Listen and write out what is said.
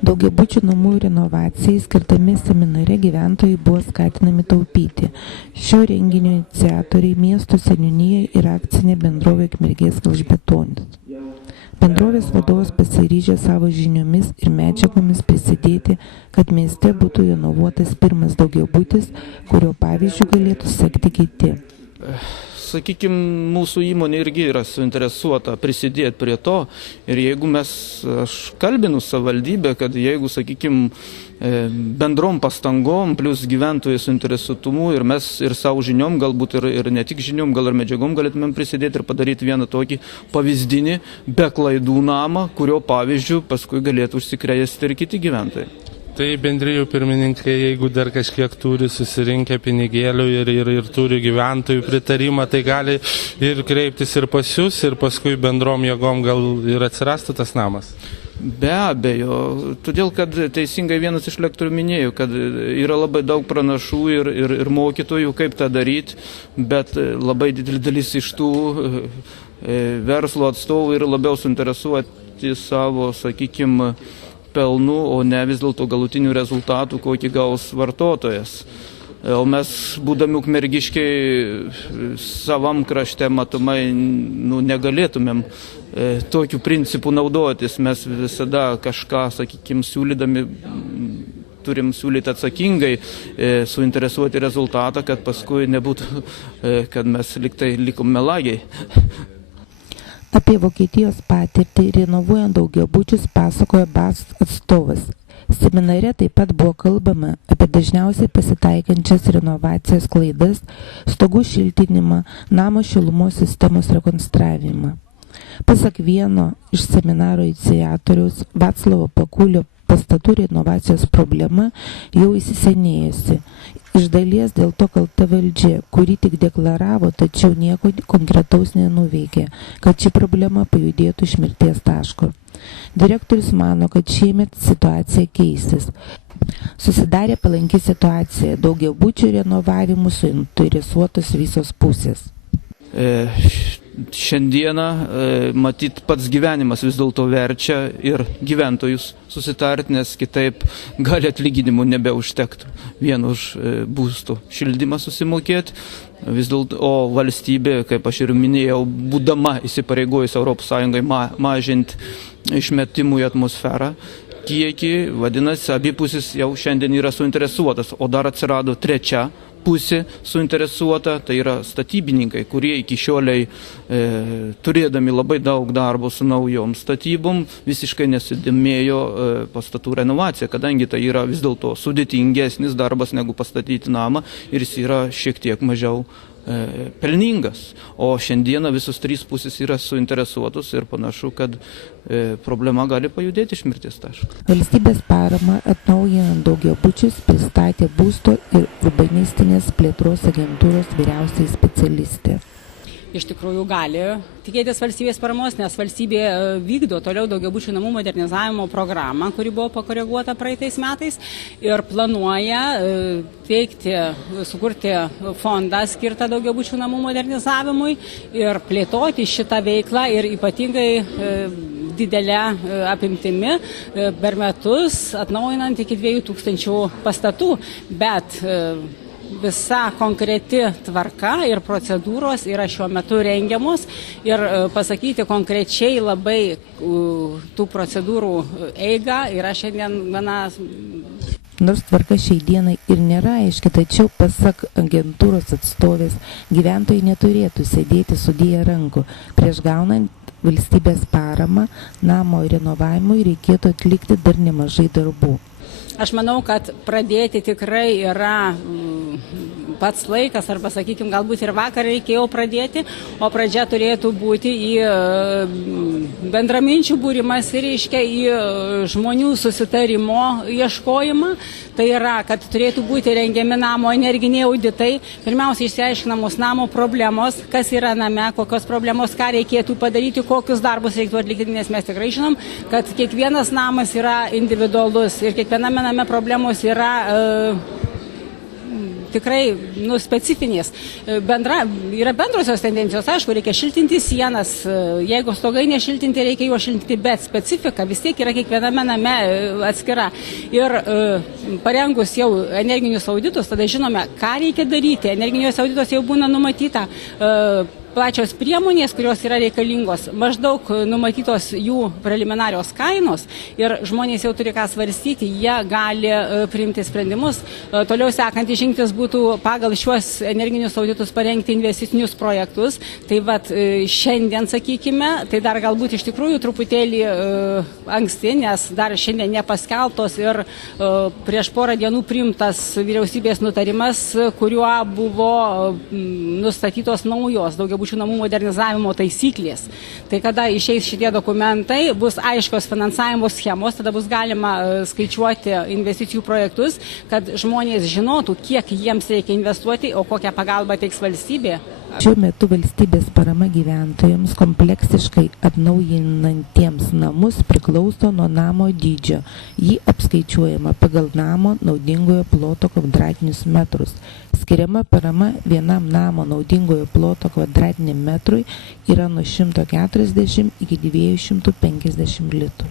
Daugiabučių namų renovacijai skirtame seminare gyventojai buvo skatinami taupyti. Šio renginio iniciatoriai miesto seniūnija ir akcinė bendrovė Ukmergės Gelžbetonis. Bendrovės vadovas pasiryžę savo žiniomis ir medžiagomis prisidėti, kad mieste būtų renovuotas pirmas daugiabutis, kurio pavyzdžių galėtų sekti kiti. Sakykime, mūsų įmonė irgi yra suinteresuota prisidėti prie to ir jeigu aš kalbinu savivaldybę, kad jeigu, sakykime, bendrom pastangom plus gyventojų suinteresuotumu ir mes ir savo žiniom, galbūt ir ne tik žiniom, gal ir medžiagom galėtumėm prisidėti ir padaryti vieną tokį pavyzdinį be klaidų namą, kurio pavyzdžių paskui galėtų užsikrėsti ir kiti gyventojai. Tai bendrijų pirmininkai, jeigu dar kažkiek turi susirinkę pinigėlių ir turi gyventojų pritarimą, tai gali ir kreiptis ir pas jūs, ir paskui bendrom jėgom gal ir atsirastų tas namas. Be abejo, todėl kad teisingai vienas iš lektorių minėjo, kad yra labai daug pranašų ir mokytojų, kaip tą daryti, bet labai didelė dalis iš tų verslo atstovų yra labiau suinteresuoti savo, sakykime, pelnų, o ne vis dėlto galutinių rezultatų, kokį gaus vartotojas. O mes, būdami ukmergiškiai, savam krašte matomai negalėtumėm tokių principų naudotis. Mes visada kažką, sakykime, siūlydami turim siūlyti atsakingai, suinteresuoti rezultatą, kad paskui nebūtų, kad mes likom melagiai. Apie Vokietijos patirtį renovuojant daugiabučius pasakojo BAS atstovas. Seminare taip pat buvo kalbama apie dažniausiai pasitaikančias renovacijos klaidas, stogų šiltinimą, namo šilumos sistemos rekonstravimą. Pasak vieno iš seminaro iniciatoriaus Vaclovo Pakulio, pastatų renovacijos problema jau įsisenėjusi. Iš dalies dėl to kalta valdžia, kuri tik deklaravo, tačiau nieko konkretaus nenuveikė, kad ši problema pajudėtų iš mirties taško. Direktorius mano, kad šiemet situacija keisis. Susidarė palanki situacija, daugiabučių renovavimų suinteresuotos visos pusės. Šiandieną, matyt, pats gyvenimas vis dėlto verčia ir gyventojus susitarti, nes kitaip gali atlyginimų nebeužtektų vien už būstų šildymą susimokėti. Vis dėlto, o valstybė, kaip aš ir minėjau, būdama įsipareigojus ES mažinti išmetimų į atmosferą kiekį, vadinasi, abi pusės jau šiandien yra suinteresuotas, o dar atsirado trečia pusė suinteresuota, tai yra statybininkai, kurie iki šioliai turėdami labai daug darbo su naujom statybom, visiškai nesidėmėjo pastatų renovacija, kadangi tai yra vis dėlto sudėtingesnis darbas negu pastatyti namą ir jis yra šiek tiek mažiau pelningas. O šiandieną visos trys pusės yra suinteresuotos ir panašu, kad problema gali pajudėti iš mirties taško. Valstybės parama atnaujinant daugiabučius pristatė būsto ir urbanistinės plėtros agentūros vyriausiai specialistė. Iš tikrųjų gali tikėtis valstybės paramos, nes valstybė vykdo toliau daugiabučių namų modernizavimo programą, kuri buvo pakoreguota praeitais metais ir planuoja sukurti fondą skirtą daugiabučių namų modernizavimui ir plėtoti šitą veiklą ir ypatingai didelę apimtimi per metus atnaujinant iki 2000 pastatų, bet visa konkreti tvarka ir procedūros yra šiuo metu rengiamos ir pasakyti konkrečiai labai tų procedūrų eigą yra šiandien gana. Nors tvarka šiai dienai ir nėra aiški, tačiau pasak agentūros atstovės, gyventojai neturėtų sėdėti sudėję rankų. Prieš gaunant valstybės paramą namo renovavimui reikėtų atlikti dar nemažai darbų. Aš manau, kad pradėti tikrai yra pats laikas, arba, sakykime, galbūt ir vakar reikėjo pradėti, o pradžia turėtų būti į bendraminčių būrimas ir į žmonių susitarimo ieškojimą. Tai yra, kad turėtų būti rengiami namo energiniai auditai, pirmiausia išsiaiškinamos namo problemos, kas yra name, kokios problemos, ką reikėtų padaryti, kokius darbus reikėtų atlikti, nes mes tikrai žinom, kad kiekvienas namas yra individualus ir kiekviename name problemos yra tikrai specifinės. Yra bendrosios tendencijos, aišku, reikia šiltinti sienas, jeigu stogai nešiltinti, reikia juos šiltinti, bet specifika vis tiek yra kiekviename name atskira. Ir parengus jau energinius auditus, tada žinome, ką reikia daryti. Energiniuose audituose jau būna numatyta plačios priemonės, kurios yra reikalingos, maždaug numatytos jų preliminarios kainos ir žmonės jau turi ką svarstyti, jie gali priimti sprendimus. Toliau sekantis žingsnis būtų pagal šiuos energinius auditus parengti investicinius projektus. Tai vat šiandien, sakykime, tai dar galbūt iš tikrųjų truputėlį anksti, nes dar šiandien nepaskelbtos ir prieš porą dienų priimtas vyriausybės nutarimas, kuriuo buvo nustatytos naujos daugiabučių namų modernizavimo taisyklės. Tai kada išeis šitie dokumentai, bus aiškios finansavimo schemos, tada bus galima skaičiuoti investicijų projektus, kad žmonės žinotų, kiek jiems reikia investuoti, o kokią pagalbą teiks valstybė. Šiuo metu valstybės parama gyventojams kompleksiškai atnaujinantiems namus priklauso nuo namo dydžio. Ji apskaičiuojama pagal namo naudingojo ploto kvadratinius metrus. Skiriama parama vienam namo naudingojo ploto kvadratiniam metrui yra nuo 140 iki 250 litų.